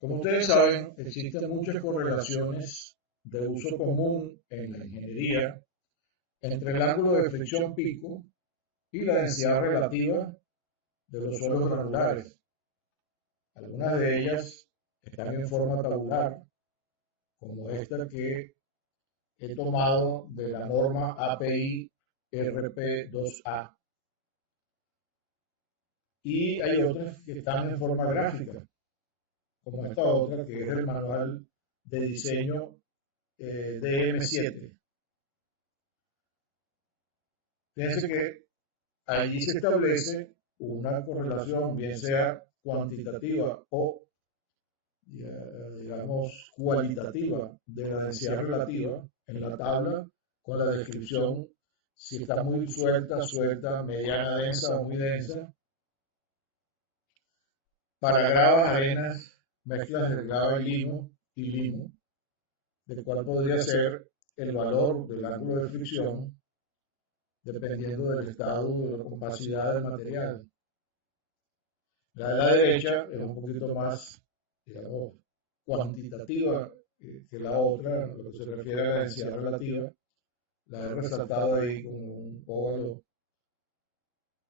Como ustedes saben, existen muchas correlaciones de uso común en la ingeniería entre el ángulo de fricción pico y la densidad relativa de los suelos granulares. Algunas de ellas están en forma tabular, como esta que he tomado de la norma API RP2A. Y hay otras que están en forma gráfica, como esta otra que es el manual de diseño DM7. Fíjense que allí se establece una correlación, bien sea cuantitativa o, digamos, cualitativa de la densidad relativa en la tabla con la descripción, si está muy suelta, mediana densa o muy densa, para gravas, arenas, mezclas de grava y limo, del cual podría ser el valor del ángulo de fricción dependiendo del estado de la compacidad del material. La de la derecha es un poquito más, digamos, cuantitativa que la otra, en lo que se refiere a la densidad relativa. La he resaltado ahí con un óvalo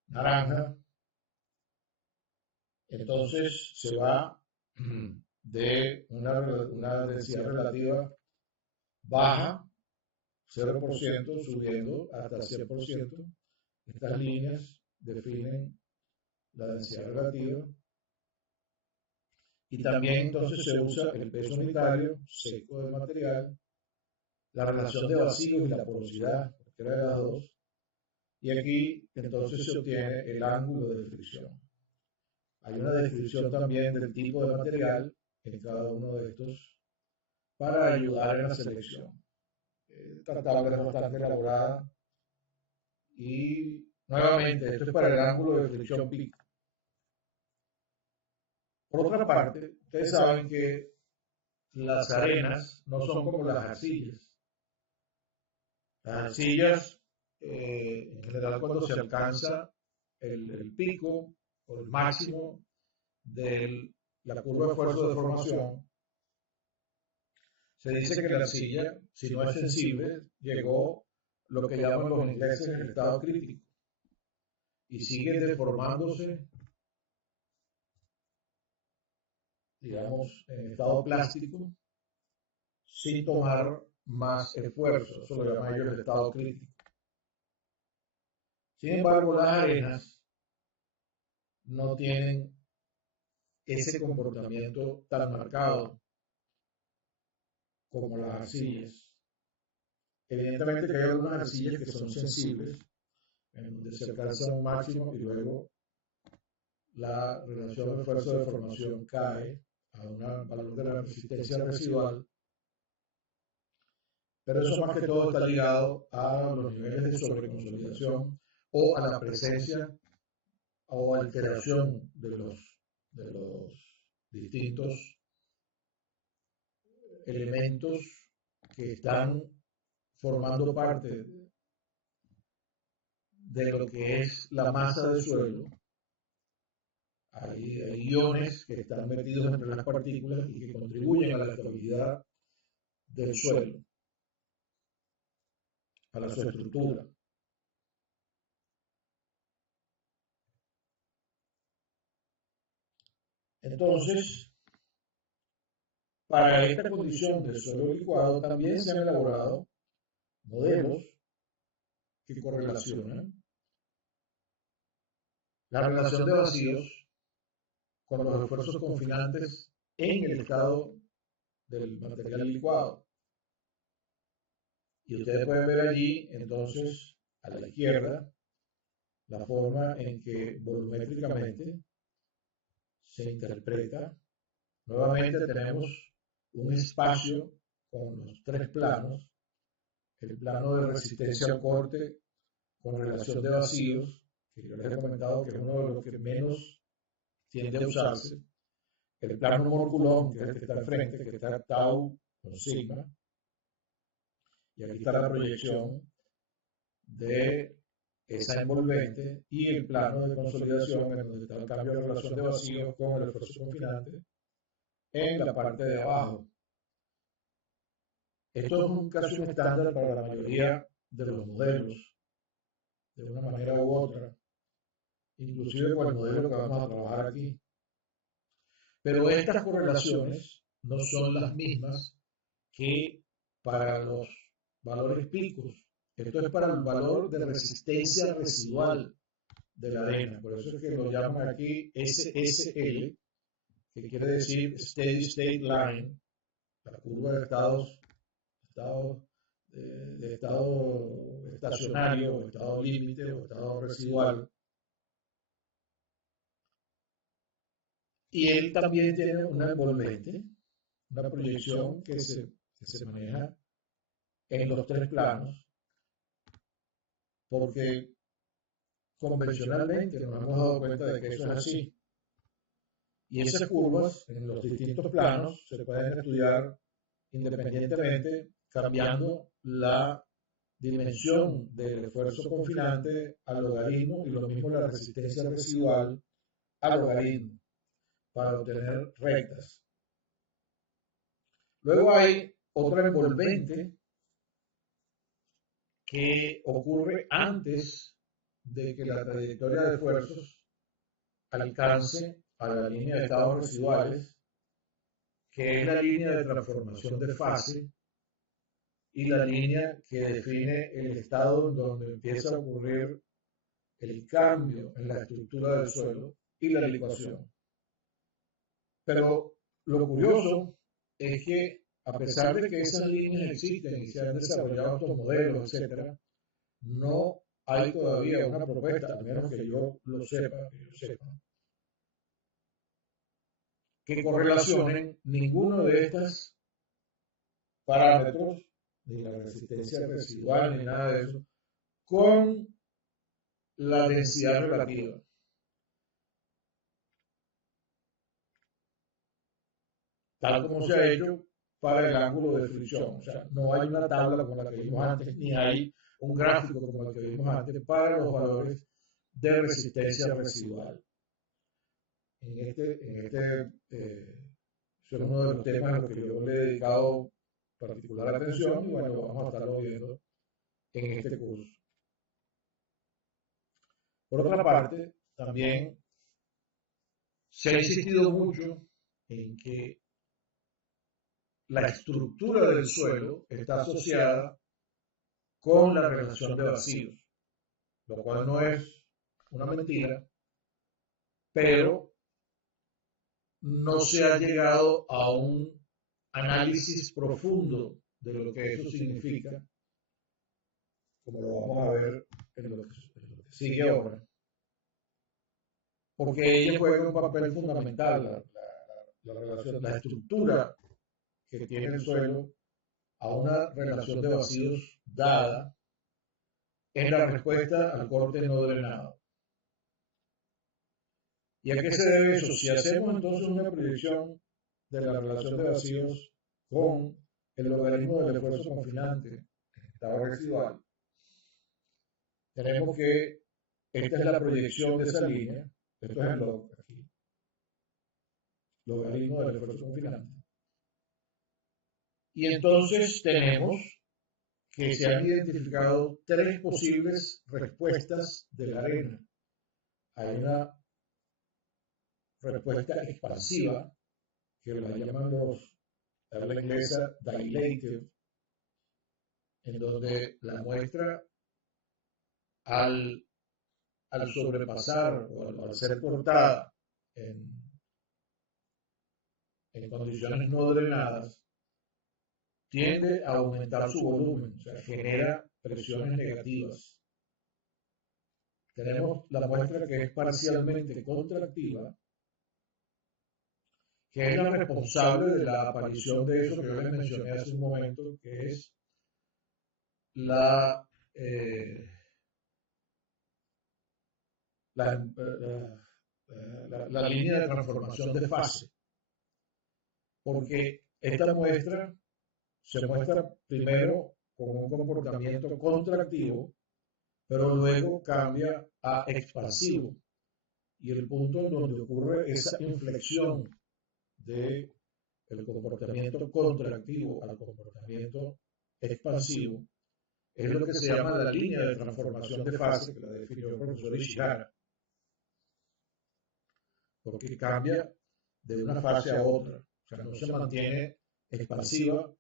naranja. Entonces se va de una densidad relativa baja, 0%, subiendo hasta 100%. Estas líneas definen la densidad relativa. Y también entonces se usa el peso unitario seco del material, la relación de vacíos y la porosidad, cualquiera de las dos, y aquí entonces se obtiene el ángulo de fricción. Hay una descripción también del tipo de material en cada uno de estos para ayudar en la selección. Esta tabla es bastante elaborada y nuevamente esto es para el ángulo de fricción pico. Por otra parte, ustedes saben que las arenas no son como las arcillas. Las arcillas, en general, cuando se alcanza el pico o el máximo de la curva de esfuerzo de formación, se dice que la arcilla, si no es sensible, llegó lo que llaman los ingleses el estado crítico y sigue deformándose, digamos, en estado plástico sin tomar más esfuerzo. Eso lo llaman ellos el estado crítico. Sin embargo, las arenas no tienen ese comportamiento tan marcado como las arcillas. Evidentemente que hay algunas arcillas que son sensibles, en donde se alcanza un máximo y luego la relación de esfuerzo de formación cae a un valor de la resistencia residual, pero eso más que todo está ligado a los niveles de sobreconsolidación o a la presencia o alteración de los distintos elementos que están formando parte de lo que es la masa del suelo. Hay iones que están metidos entre las partículas y que contribuyen a la estabilidad del suelo, a la su estructura. Entonces, para esta condición del suelo licuado también se han elaborado modelos que correlacionan la relación de vacíos con los esfuerzos confinantes en el estado del material licuado. Y ustedes pueden ver allí, entonces, a la izquierda, la forma en que volumétricamente se interpreta. Nuevamente tenemos un espacio con los tres planos, el plano de resistencia al corte con relación de vacíos, que yo les he comentado que es uno de los que menos tiende a usarse, el plano morculón, que es el que está al frente, que está tau con sigma, y aquí está la proyección de esa envolvente y el plano de consolidación en donde está el cambio de relación de vacíos con el esfuerzo confinante, en la parte de abajo. Esto es un casi un estándar para la mayoría de los modelos, de una manera u otra, inclusive con el modelo que vamos a trabajar aquí. Pero estas correlaciones no son las mismas que para los valores picos. Esto es para el valor de resistencia residual de la arena. Por eso es que lo llaman aquí SSL, que quiere decir Steady State Line, la curva de estado estacionario, o estado límite, o estado residual. Y él también tiene una envolvente, una proyección que se maneja en los tres planos, porque convencionalmente nos hemos dado cuenta de que eso es así. Y esas curvas en los distintos planos se pueden estudiar independientemente, cambiando la dimensión del esfuerzo confinante al logaritmo y lo mismo la resistencia residual al logaritmo para obtener rectas. Luego hay otra envolvente que ocurre antes de que la trayectoria de esfuerzos alcance a la línea de estados residuales, que es la línea de transformación de fase y la línea que define el estado en donde empieza a ocurrir el cambio en la estructura del suelo y la licuación. Pero lo curioso es que a pesar de que esas líneas existen y se han desarrollado estos modelos, etc., no hay todavía una propuesta, al menos que yo lo sepa, que correlacionen ninguno de estos parámetros, ni la resistencia residual, ni nada de eso, con la densidad relativa. Tal como se ha hecho para el ángulo de fricción. O sea, no hay una tabla como la que vimos antes, ni hay un gráfico como el que vimos antes para los valores de resistencia residual. Es uno de los temas a los que yo le he dedicado particular atención y bueno, vamos a estarlo viendo en este curso. Por otra parte, también se ha insistido mucho en que la estructura del suelo está asociada con la relación de vacíos, lo cual no es una mentira, pero no se ha llegado a un análisis profundo de lo que eso significa, como lo vamos a ver en lo que sigue ahora, porque ella juega un papel fundamental, la estructura que tiene el suelo a una relación de vacíos dada es la respuesta al corte no drenado. ¿Y a qué se debe eso? Si hacemos entonces una proyección de la relación de vacíos con el logaritmo del esfuerzo confinante en estado residual, tenemos que esta es la proyección de esa línea, esto es el log aquí, logaritmo del esfuerzo confinante. Y entonces tenemos que se han identificado tres posibles respuestas de la arena. Hay una respuesta expansiva, que la llaman la habla inglesa dilated, en donde la muestra al sobrepasar o al ser cortada en condiciones no drenadas, tiende a aumentar su volumen, o sea, genera presiones negativas. Tenemos la muestra que es parcialmente contractiva, que es la responsable de la aparición de eso que yo les mencioné hace un momento, que es la línea de transformación de fase, porque esta muestra se muestra primero con un comportamiento contractivo, pero luego cambia a expansivo. Y el punto en donde ocurre esa inflexión de el comportamiento contractivo al comportamiento expansivo, es lo que se llama la línea de transformación de fase, que la definió el profesor Ishihara, porque cambia de una fase a otra, o sea, no se mantiene expansiva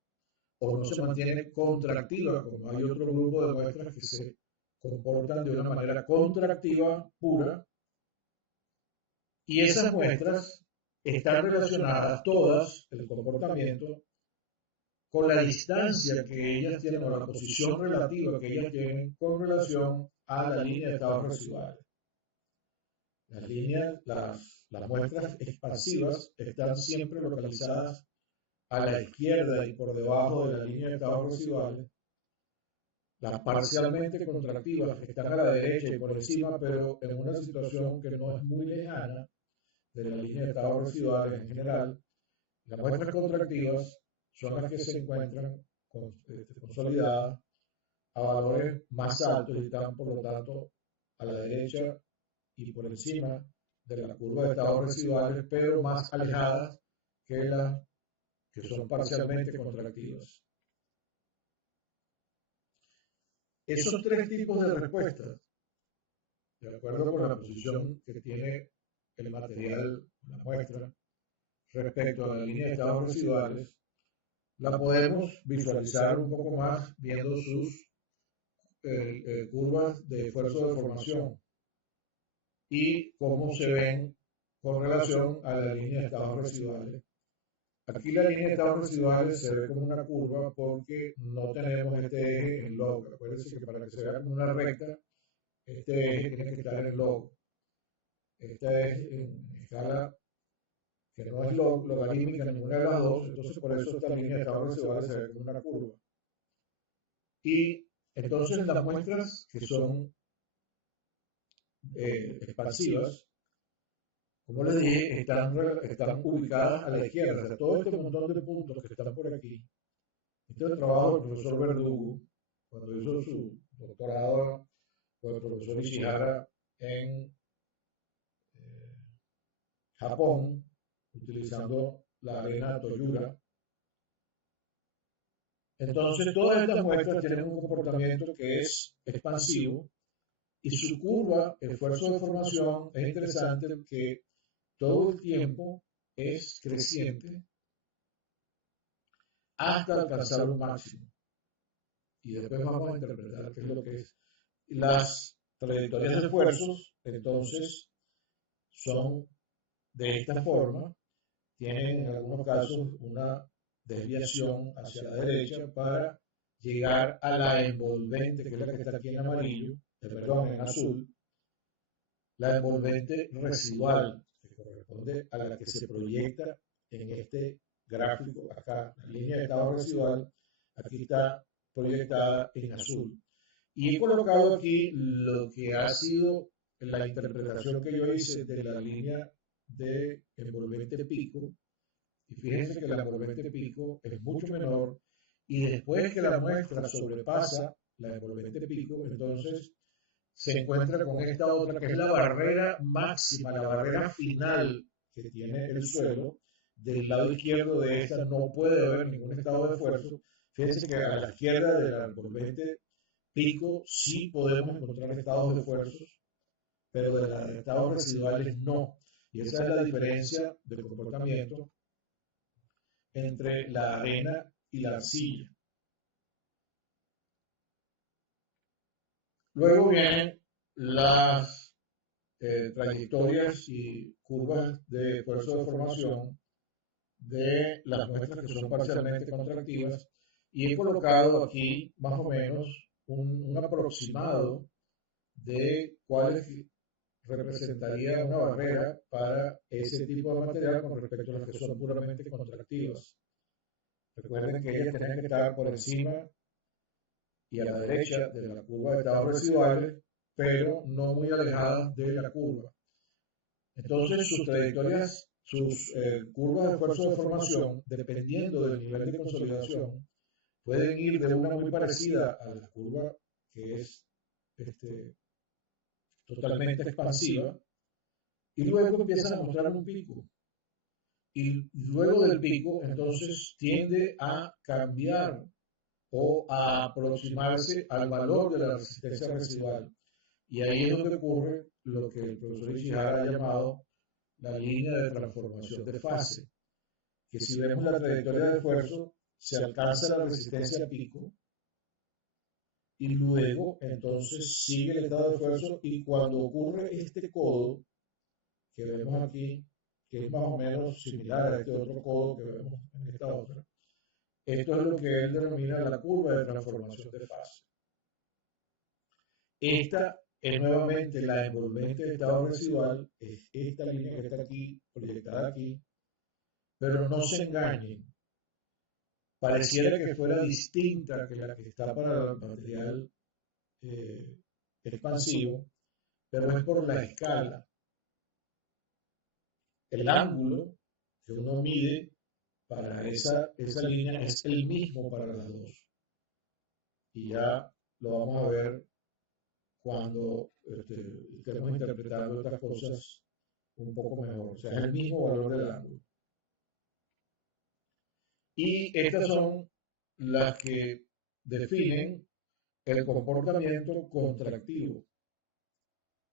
o no se mantiene contractiva, como hay otro grupo de muestras que se comportan de una manera contractiva pura, y esas muestras están relacionadas todas, el comportamiento, con la distancia que ellas tienen o la posición relativa que ellas tienen con relación a la línea de estados residuales. Las muestras expansivas están siempre localizadas a la izquierda y por debajo de la línea de estados residuales. Las parcialmente contractivas están a la derecha y por encima, pero en una situación que no es muy lejana de la línea de estados residuales en general. Las muestras contractivas son las que se encuentran consolidadas a valores más altos y están, por lo tanto, a la derecha y por encima de la curva de estados residuales, pero más alejadas que las que son parcialmente contractivas. Esos tres tipos de respuestas, de acuerdo con la posición que tiene el material, la muestra, respecto a la línea de estados residuales, la podemos visualizar un poco más viendo sus curvas de esfuerzo de formación y cómo se ven con relación a la línea de estados residuales. Aquí la línea de estados residuales se ve como una curva porque no tenemos este eje en log. Acuérdense que para que se vea como una recta, este eje tiene que estar en log. Esta es en escala que no es logarítmica ninguna de las dos, entonces por eso esta línea de estados residuales se ve como una curva. Y entonces las muestras que son expansivas, como les dije, están ubicadas a la izquierda. O sea, todo este montón de puntos que están por aquí, este es el trabajo del profesor Verdugo, cuando hizo su doctorado con el profesor Ishihara en Japón, utilizando la arena Toyura. Entonces, todas estas muestras tienen un comportamiento que es expansivo y su curva, el esfuerzo de formación, es interesante porque todo el tiempo es creciente hasta alcanzar un máximo. Y después vamos a interpretar qué es lo que es. Las trayectorias de esfuerzos, entonces, son de esta forma, tienen en algunos casos una desviación hacia la derecha para llegar a la envolvente, que es la que está aquí en amarillo, perdón, en azul, la envolvente residual, que corresponde a la que se proyecta en este gráfico acá, la línea de estado residual, aquí está proyectada en azul. Y he colocado aquí lo que ha sido la interpretación que yo hice de la línea de envolvente pico. Y fíjense que la envolvente pico es mucho menor y después que la muestra sobrepasa la envolvente pico, entonces se encuentra con esta otra que es la barrera máxima, la barrera final que tiene el suelo. Del lado izquierdo de esta no puede haber ningún estado de esfuerzo. Fíjense que a la izquierda del envolvente pico sí podemos encontrar estados de esfuerzos, pero de los estados residuales no. Y esa es la diferencia del comportamiento entre la arena y la arcilla. Luego vienen las trayectorias y curvas de esfuerzo de formación de las muestras que son parcialmente contractivas y he colocado aquí más o menos un aproximado de cuál representaría una barrera para ese tipo de material con respecto a las que son puramente contractivas. Recuerden que ellas tienen que estar por encima y a la derecha de la curva de estados residuales, pero no muy alejadas de la curva. Entonces, sus trayectorias, sus curvas de esfuerzo de formación, dependiendo del nivel de consolidación, pueden ir de una muy parecida a la curva que es totalmente expansiva, y luego empiezan a mostrar un pico. y luego del pico, entonces tiende a cambiar o a aproximarse al valor de la resistencia residual. Y ahí es donde ocurre lo que el profesor Ishihara ha llamado la línea de transformación de fase, que si vemos la trayectoria de esfuerzo, se alcanza la resistencia pico y luego entonces sigue el estado de esfuerzo y cuando ocurre este codo que vemos aquí, que es más o menos similar a este otro codo que vemos en esta otra, esto es lo que él denomina la curva de transformación de fase. Esta es nuevamente la envolvente de estado residual, es esta línea que está aquí, proyectada aquí, pero no se engañen, pareciera que fuera distinta que la que está para el material expansivo, pero es por la escala. El ángulo que uno mide para esa línea es el mismo para las dos. Y ya lo vamos a ver cuando estemos interpretando estas cosas un poco mejor. O sea, es el mismo valor del ángulo. Y estas son las que definen el comportamiento contractivo.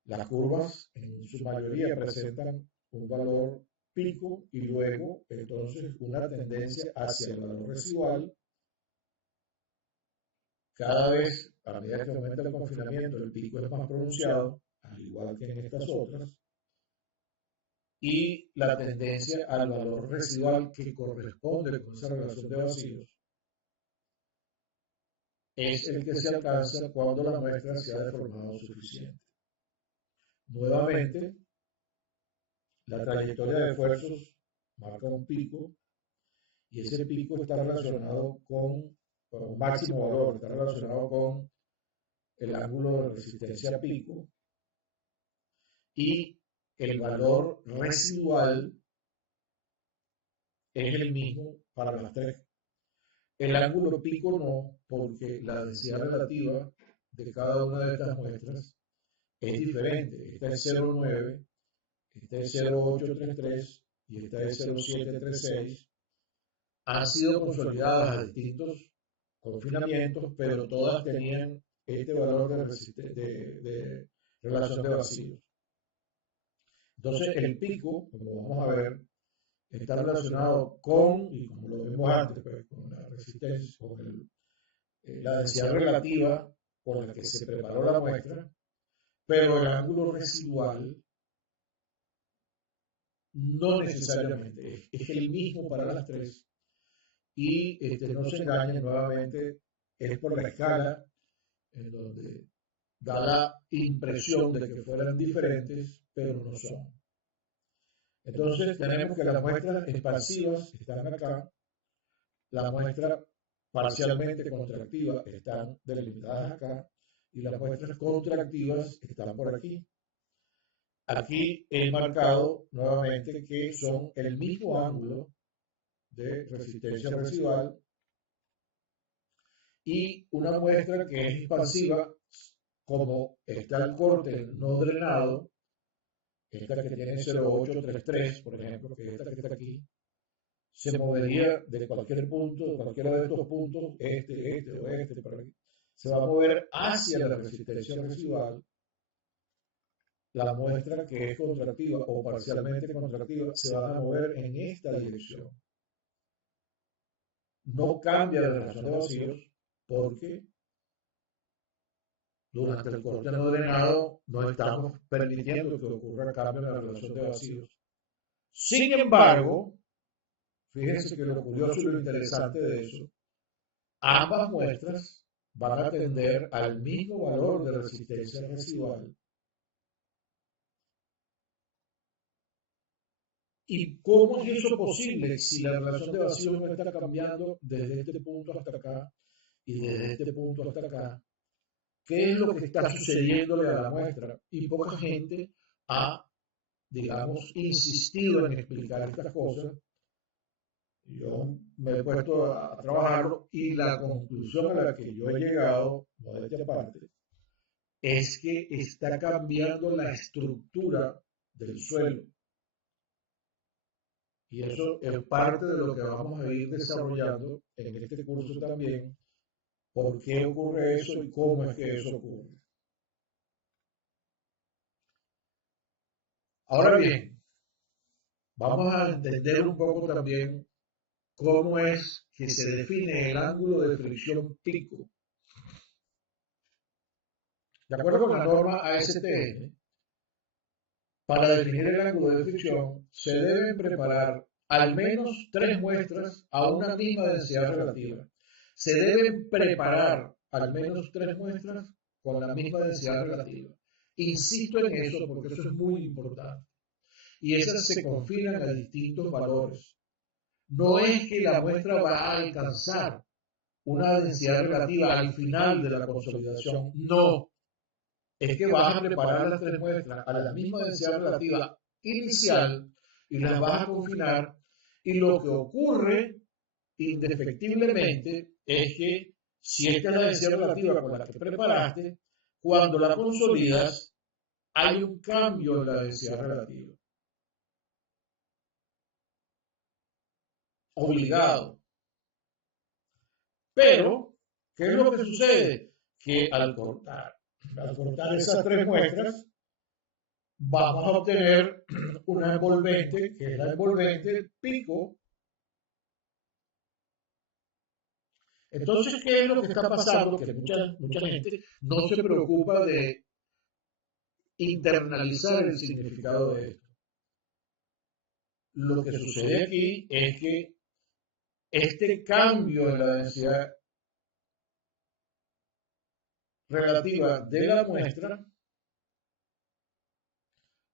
Las curvas en su mayoría presentan un valor pico y luego entonces una tendencia hacia el valor residual. Cada vez, a medida que aumenta el confinamiento, el pico es más pronunciado, al igual que en estas otras, y la tendencia al valor residual que corresponde con esa relación de vacíos es el que se alcanza cuando la muestra se ha deformado suficiente. Nuevamente, la trayectoria de esfuerzos marca un pico y ese pico está relacionado con un máximo valor, está relacionado con el ángulo de resistencia pico y el valor residual es el mismo para las tres. El ángulo pico no, porque la densidad relativa de cada una de estas muestras es diferente. Esta es 0,9, esta es 0,833 y esta es 0,736. Han sido consolidadas a distintos confinamientos, pero todas tenían este valor de relación de vacíos. Entonces, el pico, como vamos a ver, está relacionado con, y como lo vimos antes, pues, con la resistencia, con la densidad relativa con la que se preparó la muestra, pero el ángulo residual no necesariamente es el mismo para las tres. Y no se engañen nuevamente, es por la escala en donde da la impresión de que fueran diferentes, pero no son. Entonces tenemos que las muestras expansivas están acá, la muestra parcialmente contractiva están delimitadas acá y las muestras contractivas están por aquí. Aquí he marcado nuevamente que son el mismo ángulo de resistencia residual y una muestra que es expansiva, como está el corte no drenado, esta que tiene 0,833, por ejemplo, que es esta que está aquí, se movería de cualquier punto, de cualquiera de estos puntos, este, por aquí, se va a mover hacia la resistencia residual. La muestra que es contractiva o parcialmente contractiva se va a mover en esta dirección. No cambia la relación de vacíos porque durante el corte no drenado no estamos permitiendo que ocurra cambio en la relación de vacíos. Sin embargo, fíjense que lo curioso y lo interesante de eso, ambas muestras van a tender al mismo valor de resistencia residual. ¿Y cómo es eso posible si la relación de vacíos no está cambiando desde este punto hasta acá y desde este punto hasta acá? ¿Qué es lo que está sucediéndole a la muestra? Y poca gente ha, digamos, insistido en explicar estas cosas. Yo me he puesto a trabajarlo y la conclusión a la que yo he llegado, modestia aparte, es que está cambiando la estructura del suelo. Y eso es parte de lo que vamos a ir desarrollando en este curso también, por qué ocurre eso y cómo es que eso ocurre. Ahora bien, vamos a entender un poco también cómo es que se define el ángulo de fricción pico. De acuerdo con la norma ASTM, para definir el ángulo de fricción se deben preparar al menos 3 muestras a una misma densidad relativa. Se deben preparar al menos 3 muestras con la misma densidad relativa. Insisto en eso porque eso es muy importante. Y esas se confinan a distintos valores. No es que la muestra va a alcanzar una densidad relativa al final de la consolidación, no. Es que vas a preparar las 3 muestras a la misma densidad relativa inicial y las vas a confinar, y lo que ocurre indefectiblemente es que si esta es la densidad relativa con la que preparaste, cuando la consolidas hay un cambio en la densidad relativa. Obligado. Pero, ¿qué es lo que sucede? Que al cortar esas 3 muestras, vamos a obtener una envolvente, que es la envolvente pico. Entonces, ¿qué es lo que está pasando? Que mucha gente no se preocupa de internalizar el significado de esto. Lo que sucede aquí es que este cambio en la densidad relativa de la muestra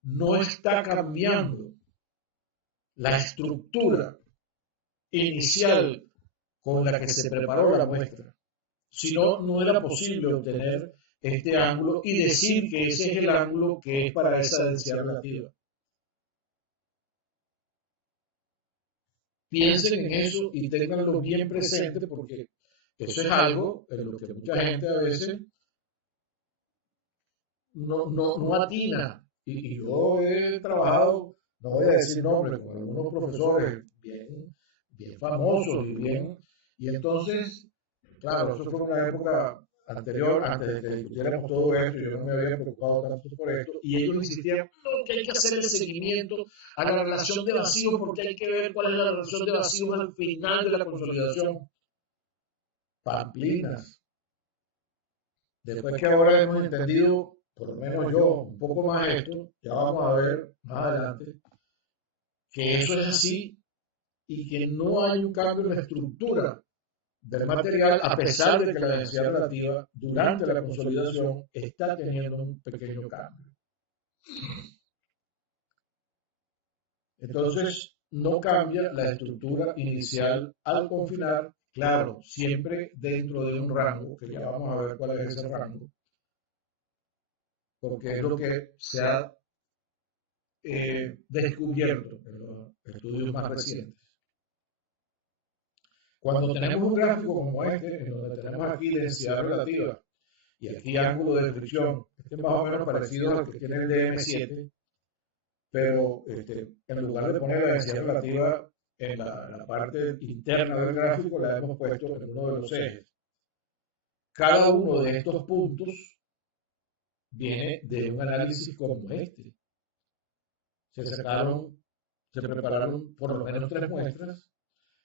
no está cambiando la estructura inicial con la que se preparó la muestra. Si no, no era posible obtener este ángulo y decir que ese es el ángulo que es para esa densidad relativa. Piensen en eso y ténganlo bien presente porque eso es algo en lo que mucha gente a veces no atina. Y yo he trabajado, no voy a decir nombres, con algunos profesores bien famosos y entonces, claro, eso fue una época anterior, antes de que discutiéramos todo esto, yo no me había preocupado tanto por esto, y ellos insistían, no, que hay que hacer el seguimiento a la relación de vacío porque hay que ver cuál es la relación de vacío al final de la consolidación. Pamplinas. Después que ahora hemos entendido, por lo menos yo, un poco más esto, ya vamos a ver más adelante, que eso es así y que no hay un cambio en la estructura del material, a pesar de que la densidad relativa durante la consolidación está teniendo un pequeño cambio. Entonces, no cambia la estructura inicial al confinar, claro, siempre dentro de un rango, que ya vamos a ver cuál es ese rango, porque es lo que se ha descubierto en los estudios más recientes. Cuando tenemos un gráfico como este, en donde tenemos aquí densidad relativa y aquí ángulo de fricción, este es más o menos parecido al que tiene el DM7, pero en lugar de poner la densidad relativa en la parte interna del gráfico, la hemos puesto en uno de los ejes. Cada uno de estos puntos viene de un análisis como este. Se prepararon por lo menos 3 muestras,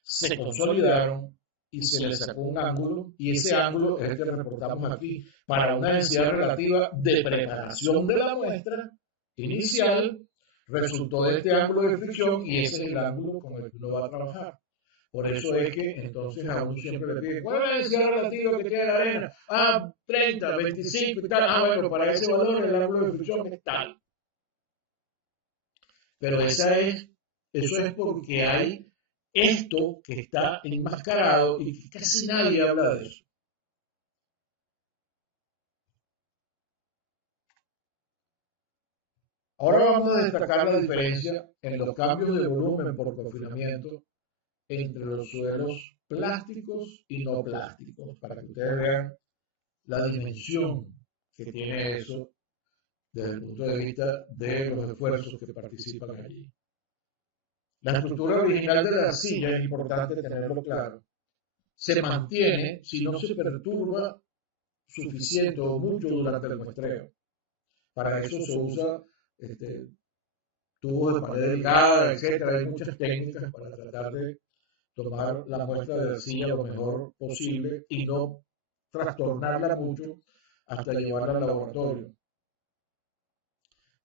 se consolidaron y se le sacó un ángulo, y ese ángulo es el que reportamos aquí para una densidad relativa de preparación de la muestra inicial. Resultó de este ángulo de fricción y ese es el ángulo con el que uno va a trabajar. Por eso es que entonces a uno siempre le pide, ¿cuál es la densidad relativa que tiene la arena? 30, 25 y tal. Bueno, para ese valor el ángulo de fricción es tal. Pero eso es porque hay esto que está enmascarado y que casi nadie habla de eso. Ahora vamos a destacar la diferencia en los cambios de volumen por confinamiento entre los suelos plásticos y no plásticos, para que ustedes vean la dimensión que tiene eso desde el punto de vista de los esfuerzos que participan allí. La estructura original de la arcilla, es importante tenerlo claro, se mantiene si no se perturba suficiente o mucho durante el muestreo. Para eso se usa tubos de pared delgada, etcétera. Hay muchas técnicas para tratar de tomar la muestra de arcilla lo mejor posible y no trastornarla mucho hasta llevarla al laboratorio.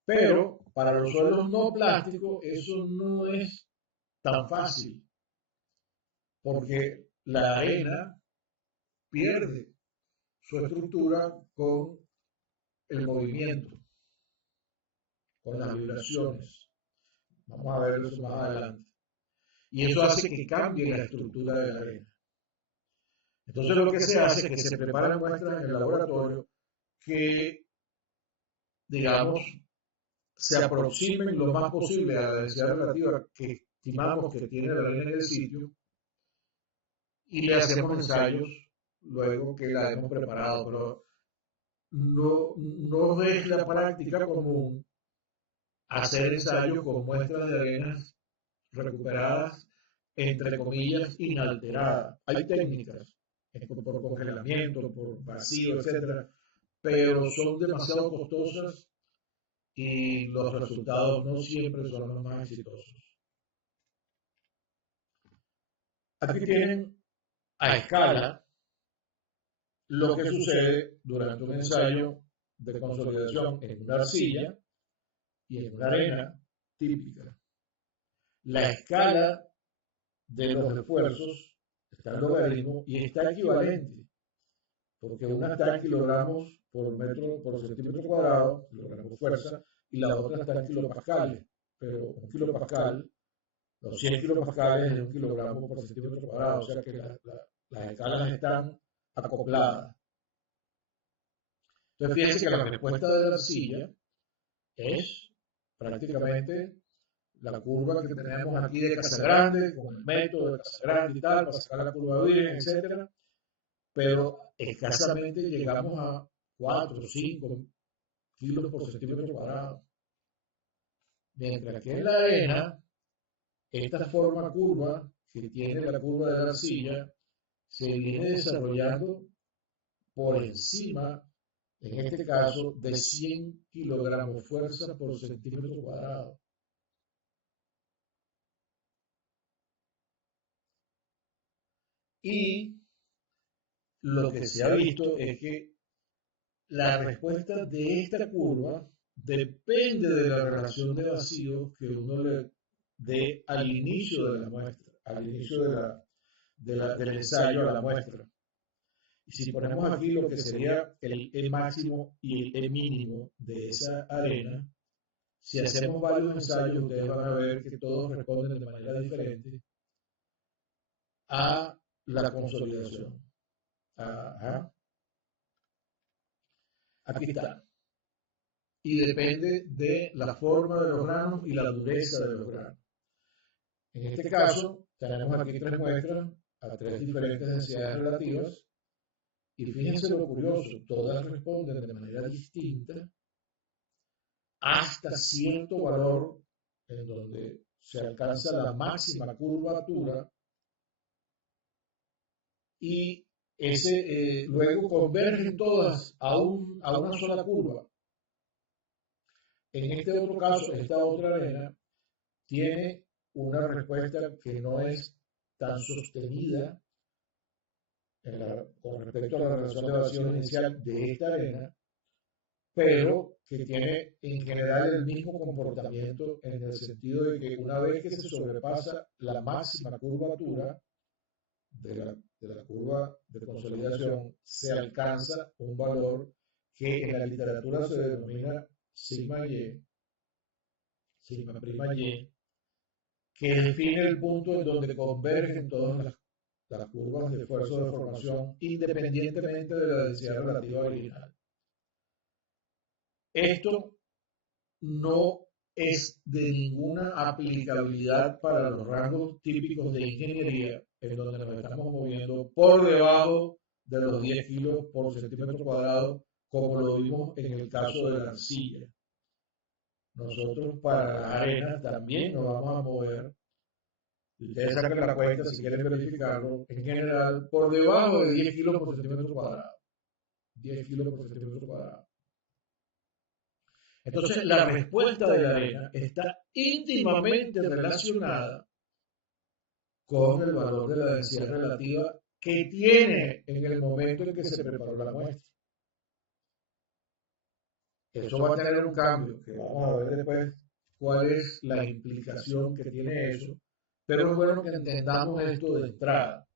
Pero para los suelos no plásticos eso no es tan fácil, porque la arena pierde su estructura con el movimiento, con las vibraciones. Vamos a ver eso más adelante. Y eso hace que cambie la estructura de la arena. Entonces lo que se hace es que se preparan muestras en el laboratorio que, digamos, se aproximen lo más posible a la densidad relativa que estimamos que tiene la arena en el sitio y le hacemos ensayos luego que la hemos preparado. Pero no es la práctica común hacer ensayos con muestras de arenas recuperadas, entre comillas, inalteradas. Hay técnicas por congelamiento, por vacío, etcétera, pero son demasiado costosas y los resultados no siempre son los más exitosos. Aquí tienen a escala lo que sucede durante un ensayo de consolidación en una arcilla y en una arena típica. La escala de los esfuerzos está en logaritmo y está equivalente, porque una está en kilogramos por metro por centímetro cuadrado, kilogramos de fuerza, y la otra está en kilopascales, pero un kilopascal, los 100 kilopascales es un kilogramo por centímetro cuadrado, o sea que las escalas están acopladas. Entonces fíjense que la respuesta de la arcilla es prácticamente la curva que tenemos aquí de Casagrande, con el método de Casagrande y tal, para sacar la curva de Wien, etc. Pero escasamente llegamos a 4 o 5 kilos por centímetro cuadrado. Mientras que en la arena, esta forma curva que tiene la curva de la arcilla se viene desarrollando por encima, en este caso, de 100 kilogramos fuerza por centímetro cuadrado. Y lo que se ha visto es que la respuesta de esta curva depende de la relación de vacío que uno le dé al inicio de la muestra, al inicio del ensayo a la muestra. Y si ponemos aquí lo que sería el E máximo y el E mínimo de esa arena, si hacemos varios ensayos, ustedes van a ver que todos responden de manera diferente a la consolidación. Ajá. Aquí está. Y depende de la forma de los granos y la dureza de los granos. En este caso, tenemos aquí tres muestras a tres diferentes densidades relativas. Y fíjense lo curioso, todas responden de manera distinta hasta cierto valor en donde se alcanza la máxima curvatura y luego convergen todas a una sola curva. En este otro caso, esta otra arena tiene una respuesta que no es tan sostenida con respecto a la relación de vacío inicial de esta arena, pero que tiene en general el mismo comportamiento en el sentido de que una vez que se sobrepasa la máxima curvatura de la curva de consolidación, se alcanza un valor que en la literatura se denomina sigma y, sigma prima y, que define el punto en donde convergen todas las curvas de esfuerzo de formación independientemente de la densidad relativa original. Esto no es de ninguna aplicabilidad para los rangos típicos de ingeniería, en donde nos estamos moviendo por debajo de los 10 kilos por centímetro cuadrado, como lo vimos en el caso de la arcilla. Nosotros para la arena también nos vamos a mover Ustedes sacan la cuenta si quieren verificarlo. En general, por debajo de 10 kilos por centímetro cuadrado. 10 kilos por centímetro cuadrado. Entonces, la respuesta de la arena está íntimamente relacionada con el valor de la densidad relativa que tiene en el momento en que se preparó la muestra. Eso va a tener un cambio, que vamos a ver después cuál es la implicación que tiene eso, pero es bueno que entendamos esto de entrada.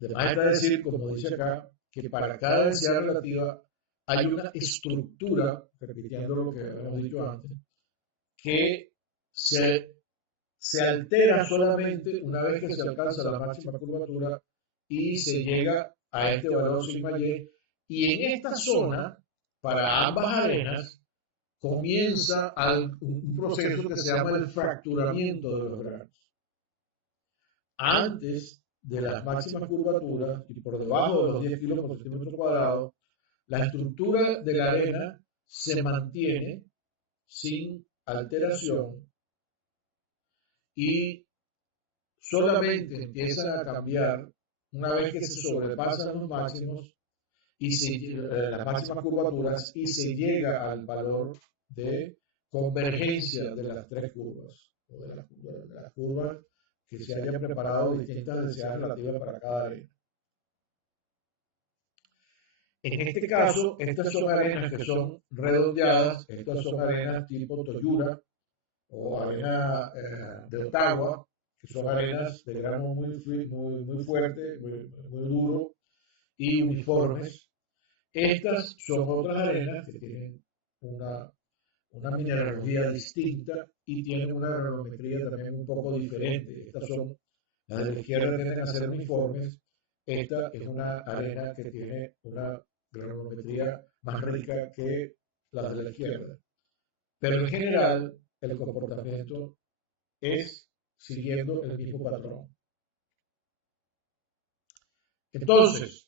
De más está decir, como dice acá, que para cada densidad relativa hay una estructura, repitiendo lo que habíamos dicho antes, que se altera solamente una vez que se alcanza la máxima curvatura y se llega a este valor sigma y. Y en esta zona, para ambas arenas, comienza un proceso que se llama el fracturamiento de los granos. Antes de las máximas curvaturas y por debajo de los 10 kilos por centímetro cuadrado, la estructura de la arena se mantiene sin alteración y solamente empieza a cambiar una vez que se sobrepasan los máximos y las máximas curvaturas y se llega al valor de convergencia de las tres curvas o de las curvas que se hayan preparado distintas densidades relativas para cada arena. En este caso, estas son arenas que son redondeadas, estas son arenas tipo Toyura o arena de Ottawa, que son arenas de grano muy fuerte, muy duro y uniformes. Estas son otras arenas que tienen una mineralogía distinta y tienen una granulometría también un poco diferente. Estas son, las de la izquierda tienden a ser uniformes. Esta es una arena que tiene una granulometría más rica que las de la izquierda. Pero en general, el comportamiento es siguiendo el mismo patrón. Entonces,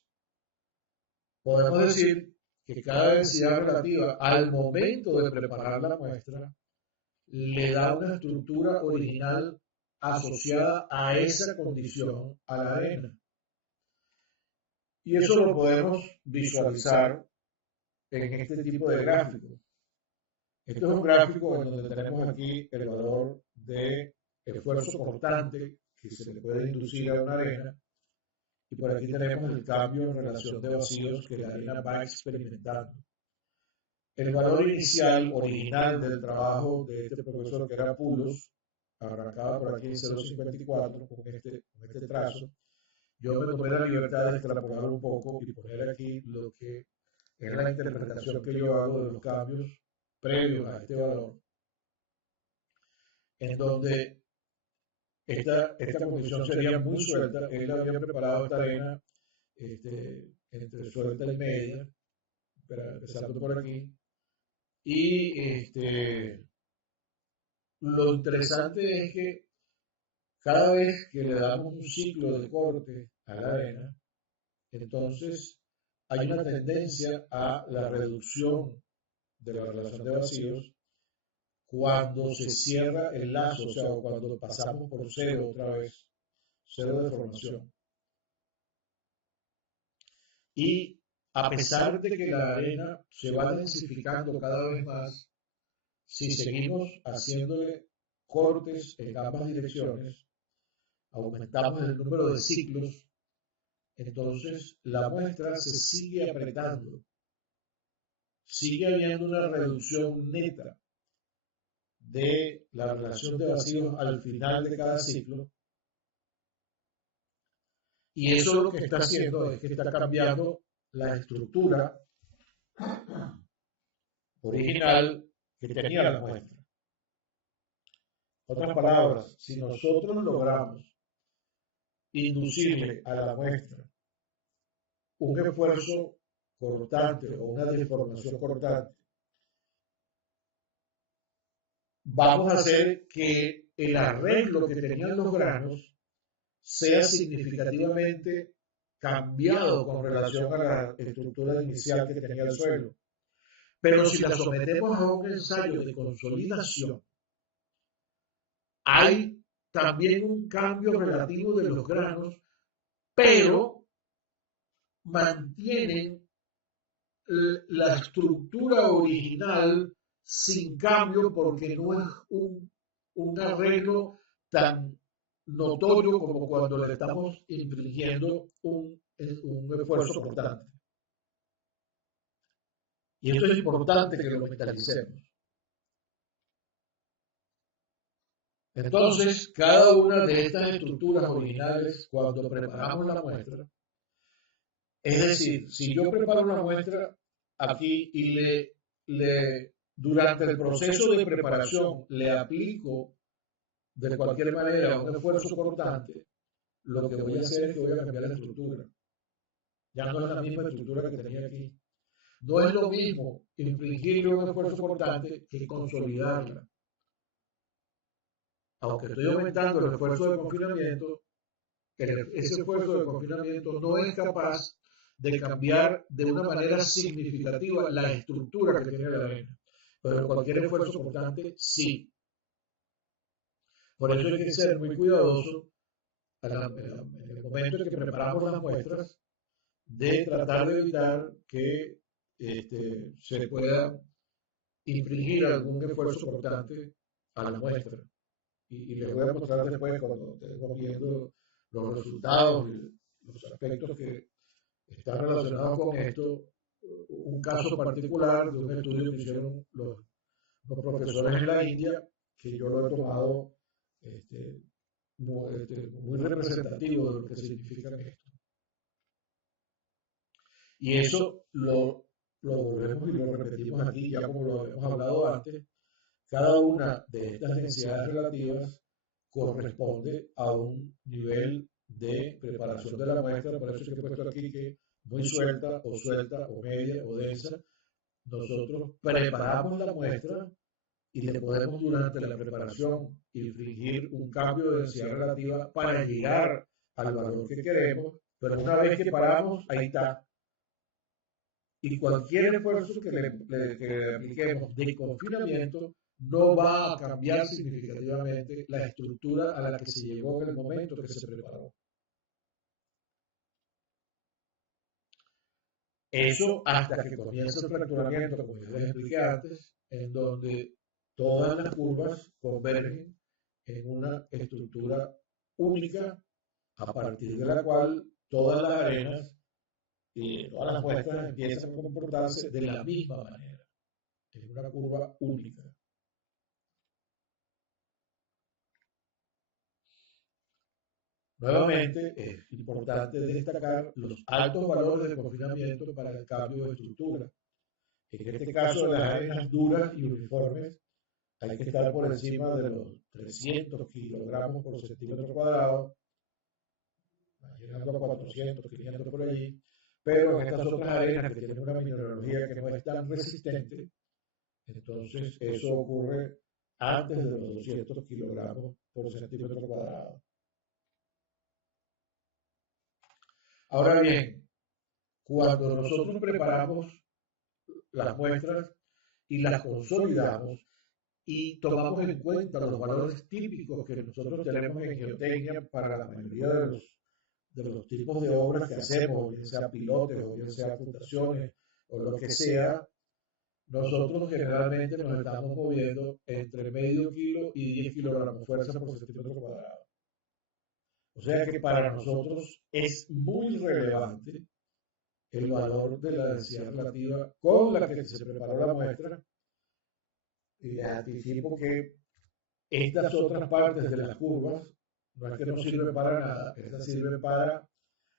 podemos decir que cada densidad relativa al momento de preparar la muestra le da una estructura original asociada a esa condición a la arena. Y eso lo podemos visualizar en este tipo de gráfico. Este es un gráfico en donde tenemos aquí el valor de esfuerzo cortante que se le puede inducir a una arena. Y por aquí tenemos el cambio en relación de vacíos que la arena va experimentando. El valor inicial, original del trabajo de este profesor, que era Pulos, arrancaba por aquí en 0.54 con este trazo. Yo me tomé la libertad de extrapolar un poco y poner aquí lo que es la interpretación que yo hago de los cambios previos a este valor, en donde esta condición sería muy suelta. Él había preparado esta arena entre suelta y media, empezando por aquí. Y lo interesante es que cada vez que le damos un ciclo de corte a la arena, entonces hay una tendencia a la reducción de la relación de vacíos cuando se cierra el lazo, o sea, cuando pasamos por cero otra vez, cero de formación. Y a pesar de que la arena se va densificando cada vez más, si seguimos haciéndole cortes en ambas direcciones, aumentamos el número de ciclos, entonces la muestra se sigue apretando, sigue habiendo una reducción neta de la relación de vacíos al final de cada ciclo, y eso lo que está haciendo es que está cambiando la estructura original que tenía la muestra. Otras palabras, si nosotros logramos inducirle a la muestra un esfuerzo cortante o una deformación cortante, vamos a hacer que el arreglo que tenían los granos sea significativamente cambiado con relación a la estructura inicial que tenía el suelo. Pero si la sometemos a un ensayo de consolidación, hay también un cambio relativo de los granos, pero mantienen la estructura original sin cambio porque no es un arreglo tan notorio como cuando le estamos infligiendo un esfuerzo cortante. Y esto es importante que lo mentalicemos. Entonces, cada una de estas estructuras originales, cuando preparamos la muestra, es decir, si yo preparo una muestra aquí y durante el proceso de preparación le aplico de cualquier manera un esfuerzo cortante, lo que voy a hacer es que voy a cambiar la estructura. Ya no es la misma estructura que tenía aquí. No es lo mismo infligirle un esfuerzo cortante que consolidarla. Aunque estoy aumentando el esfuerzo de confinamiento, ese esfuerzo de confinamiento no es capaz de cambiar de una manera significativa la estructura que tiene la arena. Pero cualquier esfuerzo cortante sí. Por eso hay que ser muy cuidadoso en el momento en que preparamos las muestras de tratar de evitar que se pueda infligir algún esfuerzo cortante a la muestra. Y les voy a mostrar después, cuando estemos viendo los resultados y los aspectos que están relacionados con esto, un caso particular de un estudio que hicieron los profesores en la India, que yo lo he tomado muy representativo de lo que significa esto. Y eso lo volvemos y lo repetimos aquí, ya como lo hemos hablado antes. Cada una de estas densidades relativas corresponde a un nivel de preparación de la muestra, por eso es que he puesto aquí que muy suelta, o media, o densa. Nosotros preparamos la muestra y le podemos durante la preparación infligir un cambio de densidad relativa para llegar al valor que queremos, pero una vez que paramos, ahí está. Y cualquier esfuerzo que apliquemos de confinamiento no va a cambiar significativamente la estructura a la que se llegó en el momento que se preparó. Eso hasta que comienza el fracturamiento, como ya les expliqué antes, en donde todas las curvas convergen en una estructura única a partir de la cual todas las arenas y todas las muestras empiezan a comportarse de la misma manera, en una curva única. Nuevamente, es importante destacar los altos valores de confinamiento para el cambio de estructura. En este caso, de las arenas duras y uniformes, hay que estar por encima de los 300 kilogramos por centímetro cuadrado, llegando a 400, 500 por allí, pero en estas otras arenas que tienen una mineralogía que no es tan resistente, entonces eso ocurre antes de los 200 kilogramos por centímetro cuadrado. Ahora bien, cuando nosotros preparamos las muestras y las consolidamos y tomamos en cuenta los valores típicos que nosotros tenemos en geotecnia para la mayoría de los tipos de obras que hacemos, bien sea pilotes o bien sea fundaciones o lo que sea, nosotros generalmente nos estamos moviendo entre medio kilo y 10 kilogramos fuerza por centímetro cuadrado. O sea que para nosotros es muy relevante el valor de la densidad relativa con la que se preparó la muestra. Y les anticipo que estas otras partes de las curvas no es que no sirven para nada, estas sirven para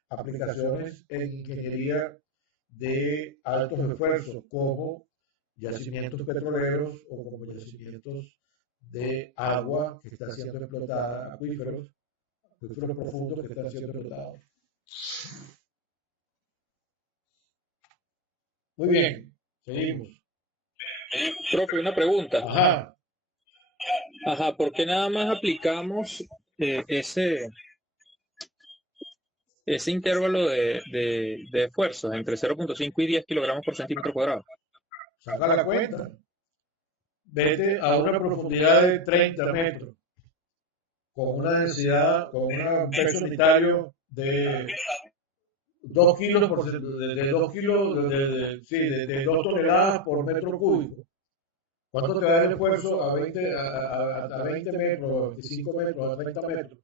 aplicaciones en ingeniería de altos esfuerzos, como yacimientos petroleros o como yacimientos de agua que está siendo explotada, acuíferos profundos que están siendo explotados. Muy bien, seguimos. Profe, una pregunta. Ajá. Ajá, ¿por qué nada más aplicamos ese intervalo de esfuerzos entre 0.5 y 10 kilogramos por centímetro cuadrado? saca la cuenta. Vete a una profundidad de 30 metros, con una densidad, con un peso unitario de 2 kilos de 2 kilos, de 2 toneladas por metro cúbico. ¿Cuánto te da el esfuerzo a 20 metros, a 25 metros, a 30 metros?